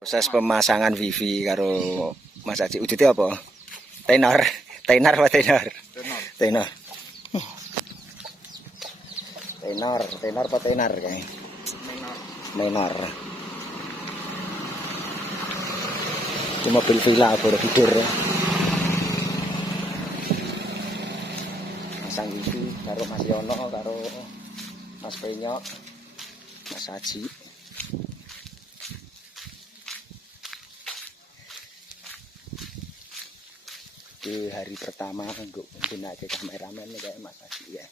Proses pemasangan wifi karo Mas Aji ujute apa? Tenor. Tenor apa tenor? Tenor. Tenor, tenor apa tenor kae? Menor. Itu mobil villa Borobudur. Masang wifi karo Mas Yono karo Mas Penyok, Mas Aji. Di hari pertama gue gunakan kameramen kayak Mas Aji ya.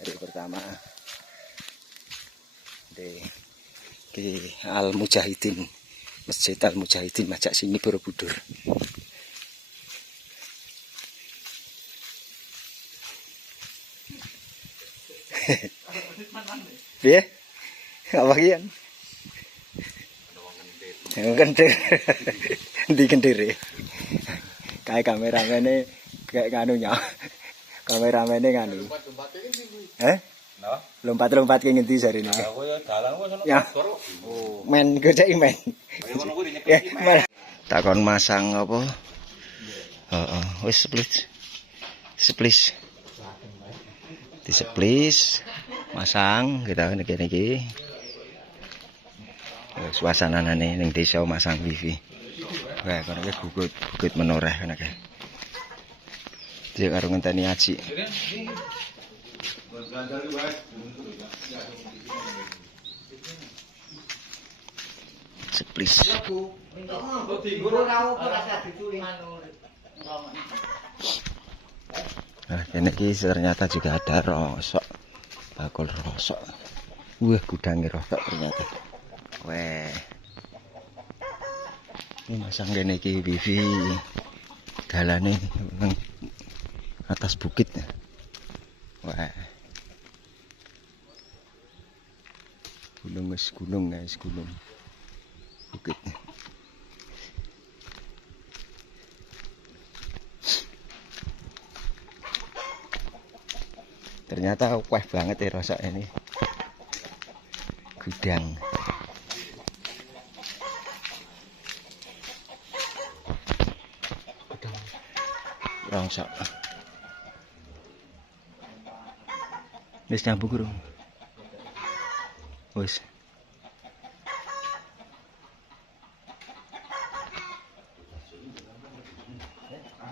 Hari pertama di Al Mujahidin, Masjid Al Mujahidin Majak sini Borobudur. Ya, apa kian? Kendir, di kendir. Kayak kameramennya kayak nganunya, kameramennya nganu. Lompat-lompat ke ngendi sari ini. Ya, men gede men. Takon masang apa? Wis splis, di splis, masang kita niki. Suasana nih neng desa masang wifi. Wah, kono ki bukit menoreh kene ki. Dia karo ngenteni Aji. Splis. Nah, kene ki ternyata juga ada rosok. Bakul rosok. Wah, gudange rosok ternyata. Weh. Ini masang kene iki wifi dalane nang atas bukit. Wah. Gunung guys, gunung. Bukit. Ternyata wah banget ya rasa ini. Gudang. Rongsok. Wis nyambung kurung. Wis.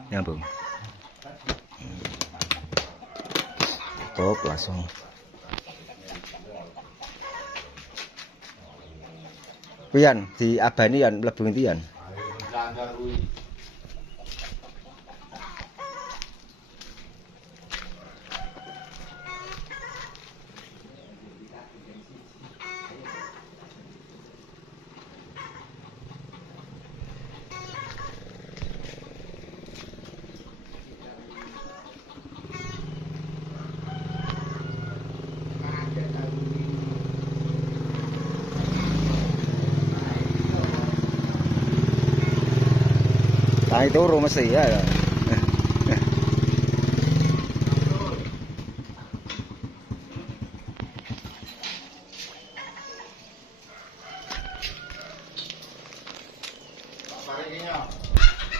Nyambung. Tutup langsung. Pian di abani yan mlebu ngendi yan? Nah itu rumah saya ya.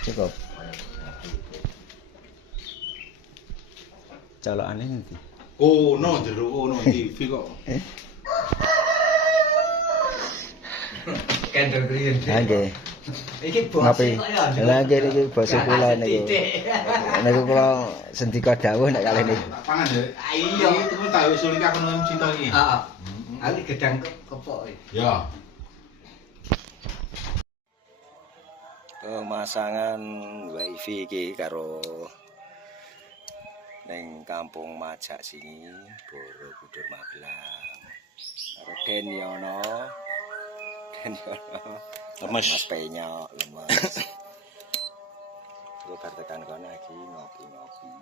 Cukup. Calokane nanti. Oh no, jeruk no TV kok. Kendel kriyen. Nggih. Iki Ngapain? Lah nggih iki basa kula niku. Niku kula sendika dawuh nek kalih niku. Pangan ya. Iya. Itu tak wis sulik aku nang cinta iki. Heeh. Ali gedang kepok. Ya. Pemasangan wifi iki karo ning Kampung Majak sini Borobudur Magelang. Karo Den Yono. Lemes. Mas Penyok lemes. Lu kartekan kono lagi ngopi-ngopi.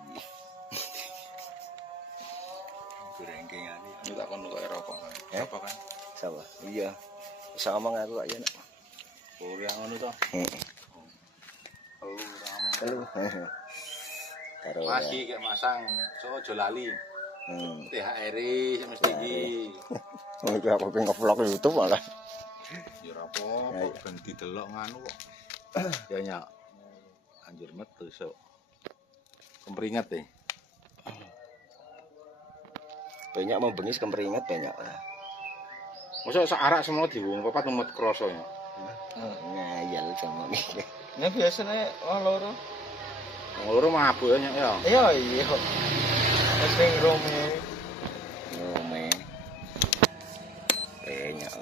Goreng-gorengane. Ini tak kono kok rokok kan. Apa kan? Sapa? Iya. Bisa ngomong aku kok ya nek. Ora ngono to. Heeh. Telu. Karo Masih kayak masang, so aja lali. THR mesti iki. Oh, iki aku pengen nge-vlog YouTube malah. Ya ora apa-apa ben didelok nganu kok. Ya nyak. Anjir metu sok. Kempringet deh. Banyak mau bengis kemperingat banyak. Masa sak arak semua diwung papat umet kroso ya. Ngayal sama iki. Ini biasanya loro. Loro mabuk ya nyak ya. Iya iya. Sing rome. Ngome. Banyak.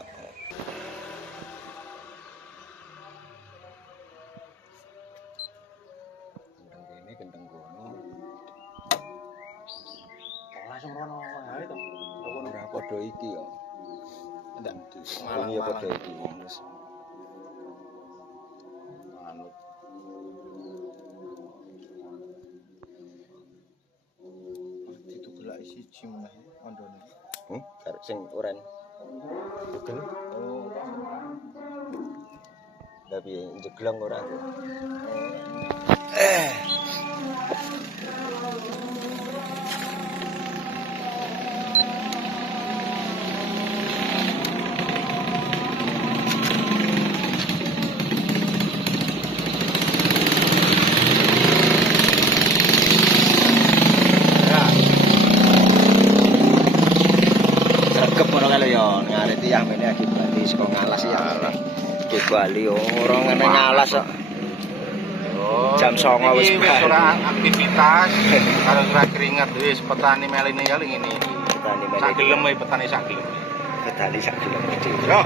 Gendeng kene gendeng kono. Langsung rono wae to. Ora padha iki ya. Ndak Malang ya padha iki. Wis. Anu Ditugelak siji meneh kandhane. Karo sing oren. Bugel. Oh. Tapi jeglong ora. Sregep ora kalau ya ngarep tiyah mene aki Bali saka ngalas ya. Di Bali ora ngene ngalas kok. Jam 09.00 wis bali. ora aktivitas, karo ora keringat wis petani meline ya ngene iki. Petani Sak mene. gelem wae petani sak gelem. Petani sak gelem iki. Yo.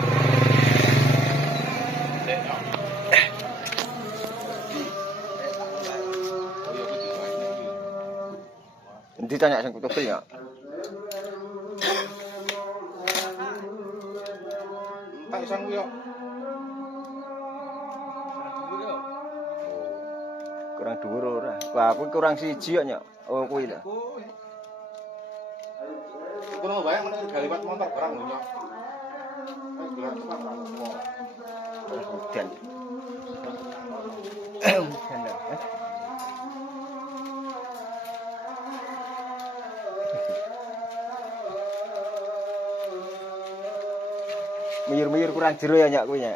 Endi tanya sing kutubel ya? Tak isan ku yo. Kurang dhuwur ora. Wah, aku kurang siji kok nyok. Oh, kuwi lho. Kono wae meneh galiwat motor barang nyok. Wis gelar cepat barang semua. Hujan. Hujan lho. Miyur-miyur kurang jero ya nyok kuwi ya.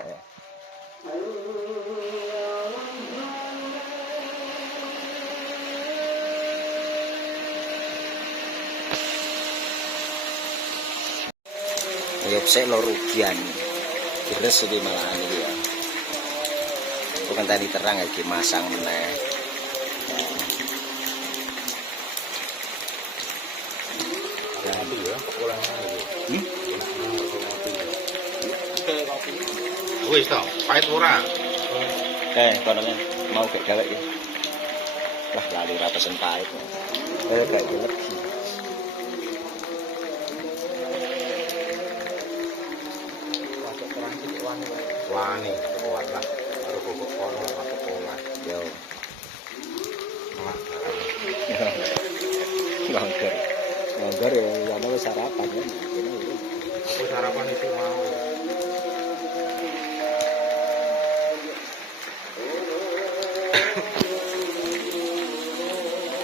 Ayo sik lo rugian. Deres iki malahan iki ya. Bukan tadi terang iki masang meneh. Kopi ya, pulang lagi. Wis to, pahit ora. Kono men mau gak gawe iki. Lah lali ora pesen pahit. Gak gelek. Wani, kuat lah. Karo bobok kono apa pola. Yo. Mak. Nganggur. Nganggur ya ana wis sarapan ya. Aku sarapan itu mau.